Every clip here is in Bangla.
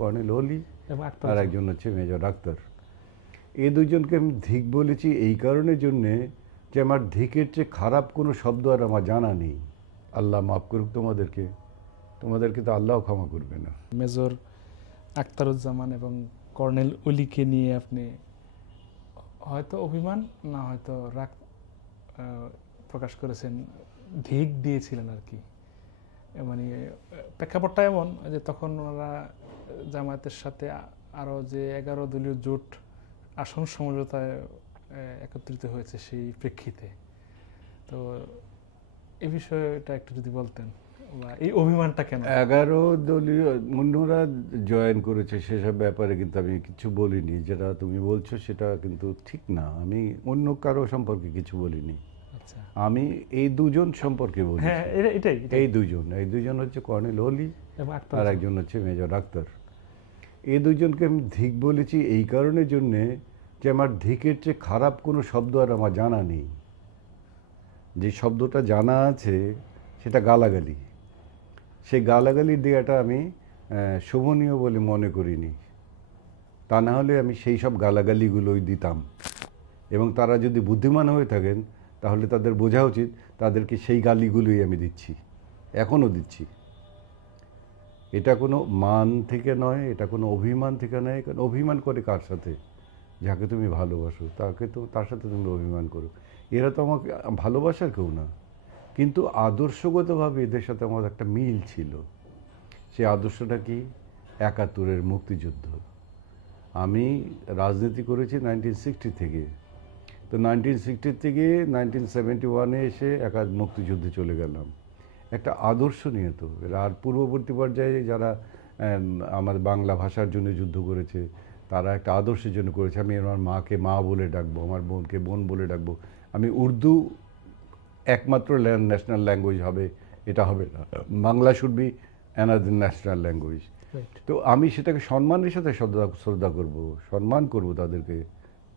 কর্নেল অলি এবং আর একজন হচ্ছে মেজর আক্তার। এই দুইজনকে আমি ধিক বলেছি এই কারণের জন্যে যে আমার ধিকের চেয়ে খারাপ কোনো শব্দ আর আমার জানা নেই। আল্লাহ মাফ করুক তোমাদেরকে, তোমাদেরকে তো আল্লাহ ক্ষমা করবে না। মেজর আখতারুজ্জামান এবং কর্নেল অলিকে নিয়ে আপনি হয়তো অভিমান না হয়তো রাগ প্রকাশ করেছেন, ধিক দিয়েছিলেন আর কি। মানে প্রেক্ষাপটটা এমন যে তখন ওরা জামায়াতের সাথে আরও যে 11 দলীয় জোট আসন সমঝোতায় একত্রিত হয়েছে সেই প্রেক্ষিতে। তো এই বিষয়টা একটু যদি বলতেন, বা এই অভিমানটা কেন? 11 দলীয় অন্যরা জয়েন করেছে সেসব ব্যাপারে কিন্তু আমি কিছু বলিনি। যেটা তুমি বলছো সেটা কিন্তু ঠিক না। আমি অন্য কারো সম্পর্কে কিছু বলিনি। আচ্ছা, আমি এই দুজন সম্পর্কে বলি। হ্যাঁ এটাই এই দুজন হচ্ছে কর্নেল অলি এবং আর একজন হচ্ছে মেজর আক্তার। এই দুইজনকে আমি ধিক বলেছি এই কারণের জন্যে যে আমার ধিকের চেয়ে খারাপ কোনো শব্দ আর আমার জানা নেই। যে শব্দটা জানা আছে সেটা গালাগালি। সেই গালাগালির দিকটা আমি শোভনীয় বলে মনে করিনি। তা না হলে আমি সেই সব গালাগালিগুলোই দিতাম। এবং তারা যদি বুদ্ধিমান হয়ে থাকেন তাহলে তাদের বোঝা উচিত তাদেরকে সেই গালিগুলোই আমি দিচ্ছি, এখনও দিচ্ছি। এটা কোনো মান থেকে নয়, এটা কোনো অভিমান থেকে নয়। কারণ অভিমান করে কার সাথে? যাকে তুমি ভালোবাসো তার সাথে তুমি অভিমান করো। এরা তো আমাকে ভালোবাসার কেউ না, কিন্তু আদর্শগতভাবে এদের সাথে আমার একটা মিল ছিল। সেই আদর্শটা কি? 71-এর মুক্তিযুদ্ধ। আমি রাজনীতি করেছি 1960 থেকে। তো 1960 থেকে 1971-এ এসে মুক্তিযুদ্ধে চলে গেলাম একটা আদর্শ নিয়ে। তো আর পূর্ববর্তী পর্যায়ে যারা আমাদের বাংলা ভাষার জন্য যুদ্ধ করেছে তারা একটা আদর্শের জন্য করেছে। আমি আমার মাকে মা বলে ডাকবো, আমার বোনকে বোন বলে ডাকবো। আমি উর্দু একমাত্র ন্যাশনাল ল্যাঙ্গুয়েজ হবে এটা হবে না, Bangla should be another national language. তো আমি সেটাকে সম্মানের সাথে শ্রদ্ধা করব, সম্মান করব, তাদেরকে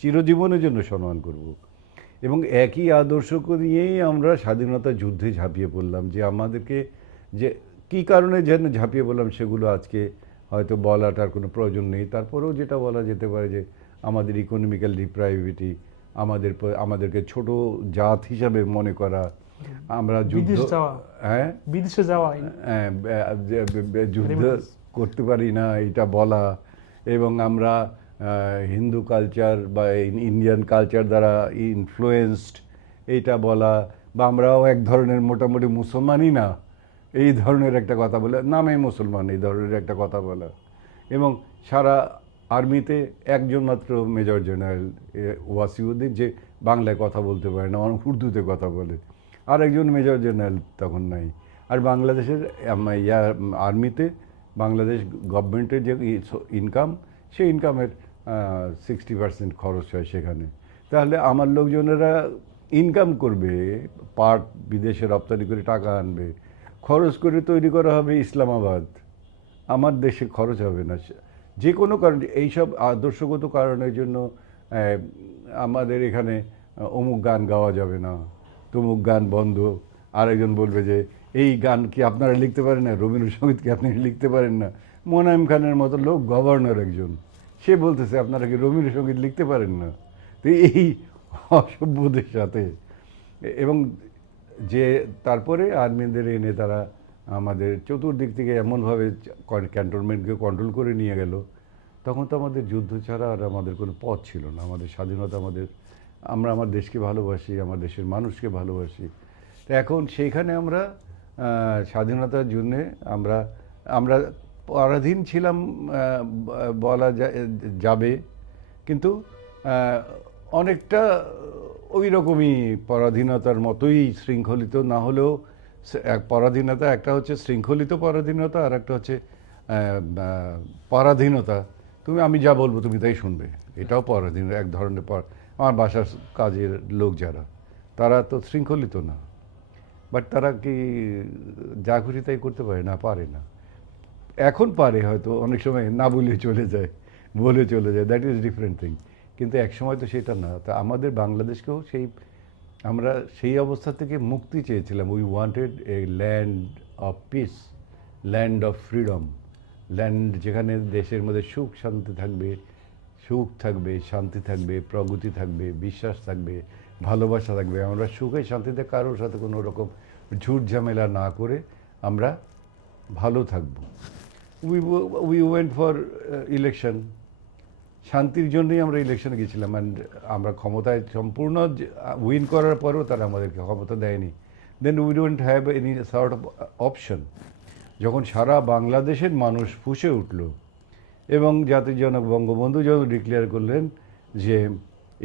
চিরজীবনের জন্য সম্মান করব। এবং একই আদর্শকে নিয়েই আমরা স্বাধীনতা যুদ্ধে ঝাঁপিয়ে পড়লাম। যে আমাদেরকে যে কী কারণে যেন ঝাঁপিয়ে পড়লাম সেগুলো আজকে হয়তো বলাটার কোনো প্রয়োজন নেই। তারপরেও যেটা বলা যেতে পারে যে আমাদের ইকোনমিক্যাল ডিপ্রাইভিটি, আমাদেরকে ছোট জাত হিসাবে মনে করা, আমরা যুদ্ধ বিদেশে যাওয়া, যুদ্ধ করতে পারি না এটা বলা, এবং আমরা হিন্দু কালচার বা ইন্ডিয়ান কালচার দ্বারা ইনফ্লুয়েন্সড এইটা বলা, বা আমরাও এক ধরনের মোটামুটি মুসলমানই না এই ধরনের একটা কথা বলে, নামে মুসলমান এই ধরনের একটা কথা বলা। এবং সারা আর্মিতে একজন মাত্র মেজর জেনারেল ওয়াসিউদ্দিন যে বাংলায় কথা বলতে পারে না, উর্দুতে কথা বলে। আর একজন মেজর জেনারেল তখন নাই। আর বাংলাদেশের আর্মিতে বাংলাদেশ গভর্নমেন্টের যে ইনকাম, সেই ইনকামের 60% খরচ হয় সেখানে। তাহলে আমার লোকজনেরা ইনকাম করবে, পাট বিদেশে রপ্তানি করে টাকা আনবে, খরচ করে তৈরি করা হবে ইসলামাবাদ। আমার দেশে খরচ হবে না। যে কোনো কারণে এইসব আদর্শগত কারণের জন্য আমাদের এখানে অমুক গান গাওয়া যাবে না, তমুক গান বন্ধ। আরেকজন বলবে যে এই গান কি আপনারা লিখতে পারেন না, রবীন্দ্রসঙ্গীত কি আপনি লিখতে পারেন না? মোনায়েম খানের মতো লোক, গভর্নর একজন, সে বলতেছে আপনারা কি রবীন্দ্রসঙ্গীত লিখতে পারেন না? তো এই অসভ্যদের সাথে এবং যে তারপরে আর্মিদের এনে তারা আমাদের চতুর্দিক থেকে এমনভাবে ক্যান্টনমেন্টকে কন্ট্রোল করে নিয়ে গেল, তখন তো আমাদের যুদ্ধ ছাড়া আর আমাদের কোনো পথ ছিল না। আমাদের স্বাধীনতা, আমরা আমার দেশকে ভালোবাসি, আমার দেশের মানুষকে ভালোবাসি। তো এখন সেইখানে আমরা স্বাধীনতার জন্যে আমরা পরাধীন ছিলাম বলা যাবে, কিন্তু অনেকটা ওই রকমই পরাধীনতার মতোই শৃঙ্খলিত না হলেও। পরাধীনতা একটা হচ্ছে শৃঙ্খলিত পরাধীনতা, আর একটা হচ্ছে পরাধীনতা, আমি যা বলবো তুমি তাই শুনবে, এটাও পরাধীন এক ধরনের। আমার বাসার কাজের লোক যারা, তারা তো শৃঙ্খলিত না, বাট তারা কি যা খুশি তাই করতে পারে না? পারে না। এখন পারে হয়তো, অনেক সময় না বলে চলে যায়, দ্যাট ইজ ডিফারেন্ট থিং। কিন্তু এক সময় তো সেটা না। তা আমাদের বাংলাদেশকেও আমরা সেই অবস্থা থেকে মুক্তি চেয়েছিলাম। We wanted a land of piece, land of freedom, land যেখানে দেশের মধ্যে সুখ শান্তি থাকবে, সুখ থাকবে, শান্তি থাকবে, প্রগতি থাকবে, বিশ্বাস থাকবে, ভালোবাসা থাকবে। আমরা সুখে শান্তিতে কারোর সাথে কোনো রকম ঝুট ঝামেলা না করে আমরা ভালো থাকব। উই ওয়েন্ট ফর ইলেকশন, শান্তির জন্যই আমরা ইলেকশনে গেছিলাম। অ্যান্ড আমরা ক্ষমতায় সম্পূর্ণ উইন করার পরেও তারা আমাদেরকে ক্ষমতা দেয়নি। Then we don't have any sort of option. যখন সারা বাংলাদেশের মানুষ ফুঁসে উঠল এবং জাতির জনক বঙ্গবন্ধু যখন ডিক্লেয়ার করলেন যে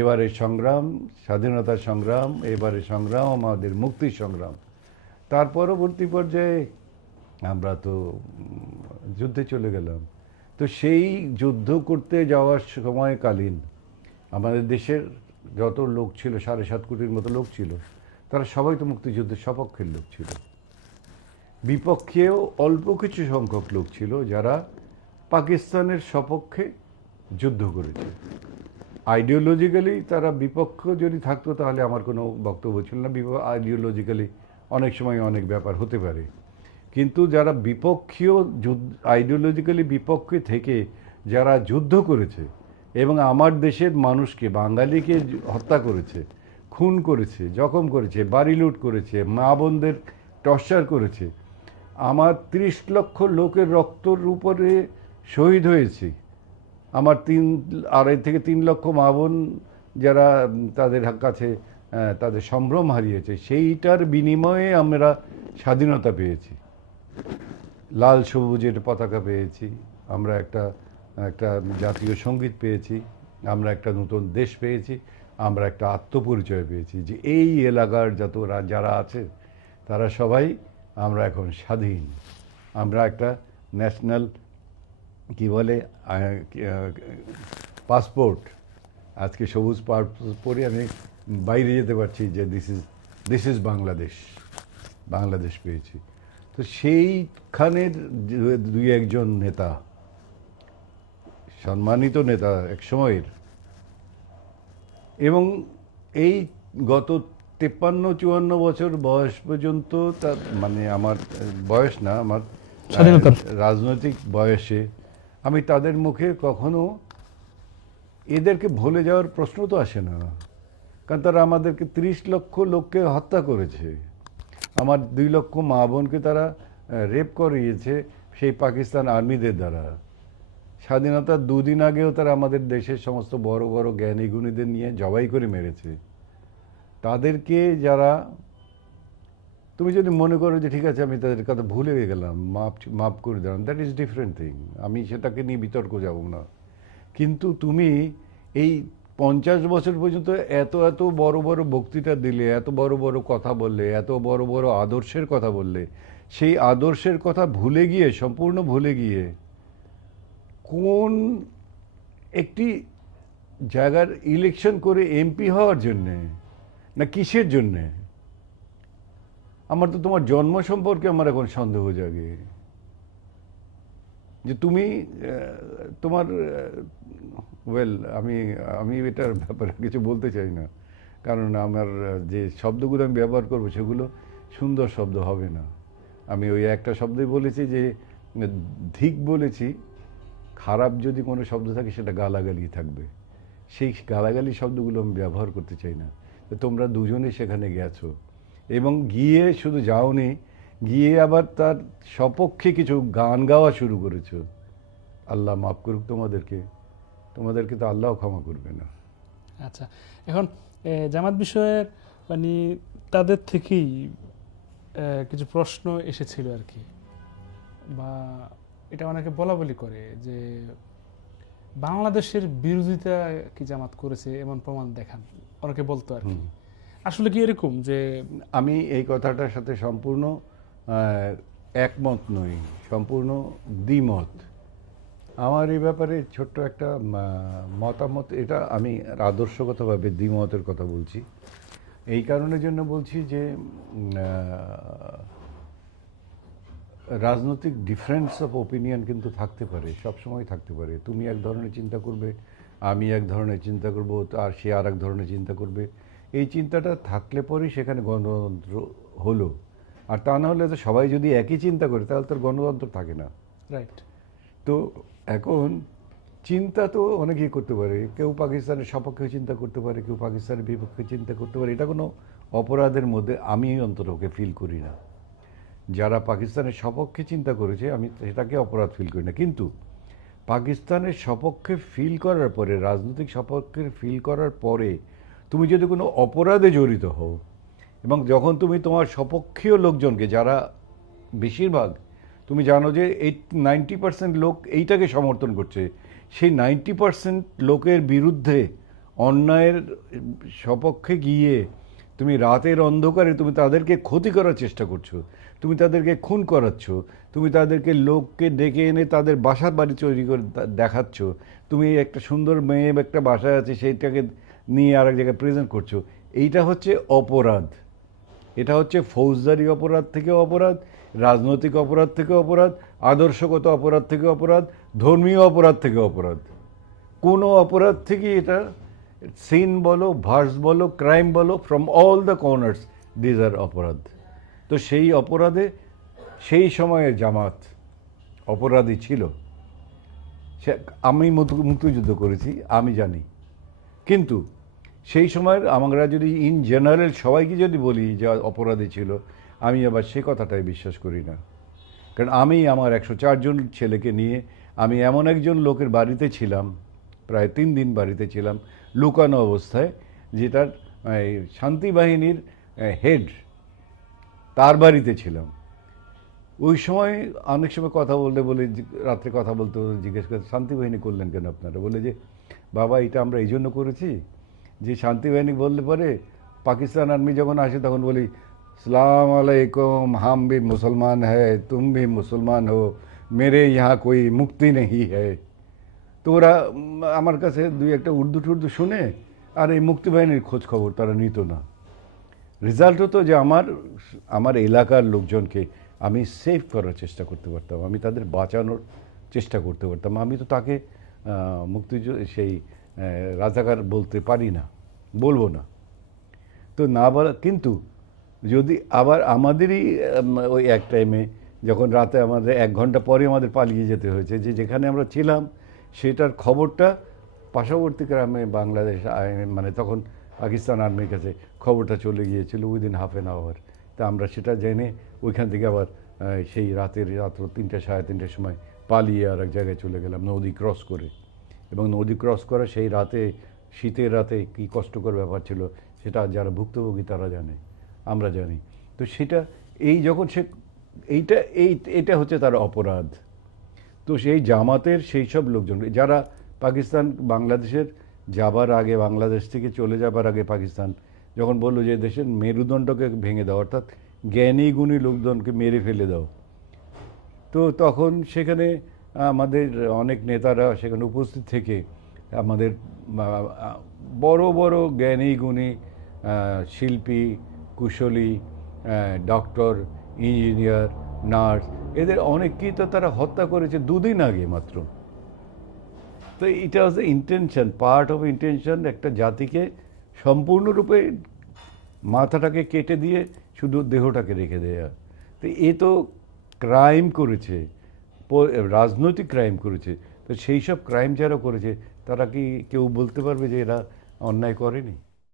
এবারের সংগ্রাম স্বাধীনতার সংগ্রাম, এবারের সংগ্রাম আমাদের মুক্তির সংগ্রাম, তার পরবর্তী পর্যায়ে আমরা তো যুদ্ধে চলে গেলাম। তো সেই যুদ্ধ করতে যাওয়ার সময়কালীন আমাদের দেশের যত লোক ছিল, 7.5 কোটির মতো লোক ছিল, তারা সবাই তো মুক্তিযুদ্ধের সপক্ষের লোক ছিল। বিপক্ষেও অল্প কিছু সংখ্যক লোক ছিল যারা পাকিস্তানের সপক্ষে যুদ্ধ করেছে। আইডিওলজিক্যালি তারা বিপক্ষ যদি থাকতো তাহলে আমার কোনো বক্তব্য ছিল না। আইডিওলজিক্যালি অনেক সময় অনেক ব্যাপার হতে পারে, কিন্তু যারা বিপক্ষীয় আইডিওলজিক্যালি বিপক্ষে থেকে যারা যুদ্ধ করেছে এবং আমার দেশের মানুষকে, বাঙালিকে হত্যা করেছে, খুন করেছে, জখম করেছে, বাড়ি লুট করেছে, মা বোনদের টর্চার করেছে, আমার 30 লক্ষ লোকের রক্তর উপরে শহীদ হয়েছে। আমার 2.5 থেকে 3 লক্ষ মা বোন যারা তাদের কাছে তাদের সম্ভ্রম হারিয়েছে, সেইটার বিনিময়ে আমরা স্বাধীনতা পেয়েছি। লাল সবুজের পতাকা পেয়েছি, আমরা একটা জাতীয় সঙ্গীত পেয়েছি, আমরা একটা নতুন দেশ পেয়েছি, আমরা একটা আত্মপরিচয় পেয়েছি যে এই এলাকার যারা আছে তারা সবাই আমরা এখন স্বাধীন। আমরা একটা ন্যাশনাল কি বলে পাসপোর্ট, আজকে সবুজ পরে আমি বাইরে যেতে পারছি যে দিস ইজ বাংলাদেশ পেয়েছি। তো সেইখানের 2-1 নেতা, সম্মানিত নেতা এক সময়ের, এবং এই গত 53-54 বছর বয়স পর্যন্ত, তার মানে আমার বয়স না, আমার রাজনৈতিক বয়সে আমি তাদের মুখে কখনো এদেরকে ভুলে যাওয়ার প্রশ্ন তো আসে না, কারণ তারা আমাদেরকে 30 লক্ষ লোককে হত্যা করেছে। আমার 2 লক্ষ মা বোনকে তারা রেপ করিয়েছে সেই পাকিস্তান আর্মিদের দ্বারা। স্বাধীনতার 2 দিন আগেও তারা আমাদের দেশের সমস্ত বড় বড় জ্ঞানী গুণীদের নিয়ে জবাই করে মেরেছে। তাদেরকে যারা, তুমি যদি মনে করো যে ঠিক আছে আমি তাদের কথা ভুলে গেলাম, মাফ করে দিলাম, দ্যাট ইজ ডিফারেন্ট থিং, আমি সেটাকে নিয়ে বিতর্ক যাব না। কিন্তু তুমি এই 50 বছর পর্যন্ত এত বড় বড় বক্তৃতা দিলে, এত বড় বড় কথা বললে, এত বড় বড় আদর্শের কথা বললে, সেই আদর্শের কথা ভুলে গিয়ে, সম্পূর্ণ ভুলে গিয়ে কোন একটি জায়গার ইলেকশন করে এমপি হওয়ার জন্যে না কিসের জন্যে? আমার তো তোমার জন্ম সম্পর্কে আমার এখন সন্দেহ জাগে যে তুমি তোমার আমি এটার ব্যাপারে কিছু বলতে চাই না, কারণ আমার যে শব্দগুলো আমি ব্যবহার করবো সেগুলো সুন্দর শব্দ হবে না। আমি ওই একটা শব্দই বলেছি যে ধিক বলেছি, খারাপ যদি কোনো শব্দ থাকে সেটা গালাগালি থাকবে, সেই গালাগালি শব্দগুলো আমি ব্যবহার করতে চাই না। তো তোমরা দুজনে সেখানে গেছো এবং গিয়ে শুধু যাওনি, গিয়ে আবার তার সপক্ষে কিছু গান গাওয়া শুরু করেছো। আল্লাহ মাফ করুক তোমাদেরকে তো আল্লাহ ক্ষমা করবে না। আচ্ছা, এখন জামাত বিষয়ের মানে তাদের থেকেই কিছু প্রশ্ন এসেছিল আর কি, বা এটা অনেকে বলা বলি করে যে বাংলাদেশের বিরোধিতা কি জামাত করেছে এমন প্রমাণ দেখান, অনেকে বলতো আর কি। আসলে কি এরকম যে আমি এই কথাটার সাথে সম্পূর্ণ একমত নই, সম্পূর্ণ দ্বিমত। আমার এই ব্যাপারে ছোট্ট একটা মতামত, এটা আমি আদর্শগতভাবে দ্বিমতের কথা বলছি। এই কারণের জন্য বলছি যে রাজনৈতিক ডিফারেন্স অফ ওপিনিয়ন কিন্তু থাকতে পারে, সবসময় থাকতে পারে। তুমি এক ধরনের চিন্তা করবে, আমি এক ধরনের চিন্তা করব, আর সে আর এক ধরনের চিন্তা করবে। এই চিন্তাটা থাকলে পরেই সেখানে গণতন্ত্র হলো, আর তা না হলে তো সবাই যদি একই চিন্তা করে তাহলে তো গণতন্ত্র থাকে না। রাইট। তো এখন চিন্তা তো অনেকেই করতে পারে, কেউ পাকিস্তানের সপক্ষে চিন্তা করতে পারে, কেউ পাকিস্তানের বিপক্ষে চিন্তা করতে পারে, এটা কোনো অপরাধের মধ্যে আমি অন্তত ওকে ফিল করি না। যারা পাকিস্তানের সপক্ষে চিন্তা করেছে আমি সেটাকে অপরাধ ফিল করি না, কিন্তু পাকিস্তানের সপক্ষে ফিল করার পরে, রাজনৈতিক সপক্ষে ফিল করার পরে তুমি যদি কোনো অপরাধে জড়িত হও, এবং যখন তুমি তোমার সপক্ষীয় লোকজনকে, যারা বেশিরভাগ তুমি জানো যে 90% লোক এইটাকে সমর্থন করছে, সেই 90% লোকের বিরুদ্ধে অন্যায়ের সপক্ষে গিয়ে তুমি রাতের অন্ধকারে তুমি তাদেরকে ক্ষতি করার চেষ্টা করছো, তুমি তাদেরকে খুন করাচ্ছ, তুমি তাদেরকে লোককে ডেকে এনে তাদের বাসার বাড়ি তৈরি করে দেখাচ্ছ, তুমি একটা সুন্দর মেয়ে একটা বাসায় আছে সেইটাকে নিয়ে আর এক জায়গায় প্রেজেন্ট করছো, এইটা হচ্ছে অপরাধ। এটা হচ্ছে ফৌজদারি অপরাধ থেকে অপরাধ, রাজনৈতিক অপরাধ থেকে অপরাধ, আদর্শগত অপরাধ থেকে অপরাধ, ধর্মীয় অপরাধ থেকে অপরাধ। কোনো অপরাধ থেকে এটা সিন বলো, ভার্স বলো, ক্রাইম বলো, from all the corners these are অপরাধ। তো সেই অপরাধে সেই সময়ের জামাত অপরাধী ছিল। সে আমি মুক্তিযুদ্ধ করেছি, আমি জানি, কিন্তু সেই সময়ের আমরা যদি ইন জেনারেল সবাইকে যদি বলি যে অপরাধী ছিল, আমি আবার সে কথাটাই বিশ্বাস করি না। কারণ আমি আমার 104 জন ছেলেকে নিয়ে আমি এমন একজন লোকের বাড়িতে ছিলাম, প্রায় 3 দিন বাড়িতে ছিলাম লুকানো অবস্থায়, যেটার শান্তি বাহিনীর হেড, তার বাড়িতে ছিলাম। ওই সময় অনেক সময় কথা বলতে বলে, রাত্রে কথা বলতে জিজ্ঞেস করে শান্তি বাহিনী করলেন কেন আপনারা, বলে যে বাবা এটা আমরা এই জন্য করেছি যে শান্তি বাহিনী বললে পরে পাকিস্তান আর্মি যখন আসে তখন বলি সালাম আলাইকুম, হাম ভি মুসলমান হ্যায়, তুম ভি মুসলমান হো, মেরে ইহা কোই মুক্তি নেই হ্যায়। তো ওরা আমার কাছে দুই একটা উর্দু টুর্দু শুনে আর এই মুক্তি বাহিনীর খোঁজ খবর তারা নিত না। রেজাল্ট হতো যে আমার এলাকার লোকজনকে আমি সেভ করার চেষ্টা করতে পারতাম, আমি তাদের বাঁচানোর চেষ্টা করতে পারতাম। আমি তো তাকে সেই রাজাকার বলতে পারি না, বলবো না। তো না বলা, কিন্তু যদি আবার আমাদেরই ওই এক টাইমে যখন রাতে আমাদের 1 ঘন্টা পরে আমাদের পালিয়ে যেতে হয়েছে, যে যেখানে আমরা ছিলাম সেটার খবরটা পার্শ্ববর্তী গ্রামে বাংলাদেশ মানে তখন পাকিস্তান আর্মির কাছে খবরটা চলে গিয়েছিল উইদিন হাফ অ্যান আওয়ার। তা আমরা সেটা জেনে ওইখান থেকে আবার সেই রাত্র 3টা সাড়ে 3টার সময় পালিয়ে আর এক জায়গায় চলে গেলাম নদী ক্রস করে। এবং নদী ক্রস করা সেই রাতে, শীতের রাতে কী কষ্টকর ব্যাপার ছিল সেটা যারা ভুক্তভোগী তারা জানে, আমরা জানি। তো সেটা এই যখন সে এইটা হচ্ছে তার অপরাধ। তো সেই জামাতের সেই সব লোকজন যারা পাকিস্তান বাংলাদেশের যাবার আগে, বাংলাদেশ থেকে চলে যাবার আগে পাকিস্তান যখন বললো যে দেশের মেরুদণ্ডকে ভেঙে দাও, অর্থাৎ জ্ঞানী গুণী লোকজনকে মেরে ফেলে দাও, তো তখন সেখানে আমাদের অনেক নেতারা সেখানে উপস্থিত থেকে আমাদের বড় বড় জ্ঞানী গুণী শিল্পী, কুশলী, ডক্টর, ইঞ্জিনিয়ার, নার্স, এদের অনেককেই তো তারা হত্যা করেছে 2 দিন আগে মাত্র। তো এটা was the intention, part of intention, একটা জাতিকে সম্পূর্ণরূপে মাথাটাকে কেটে দিয়ে শুধু দেহটাকে রেখে দেয়া। তো এ তো ক্রাইম করেছে, রাজনৈতিক ক্রাইম করেছে। তো সেই সব ক্রাইম যারা করেছে তারা কি কেউ বলতে পারবে যে এরা অন্যায় করেনি?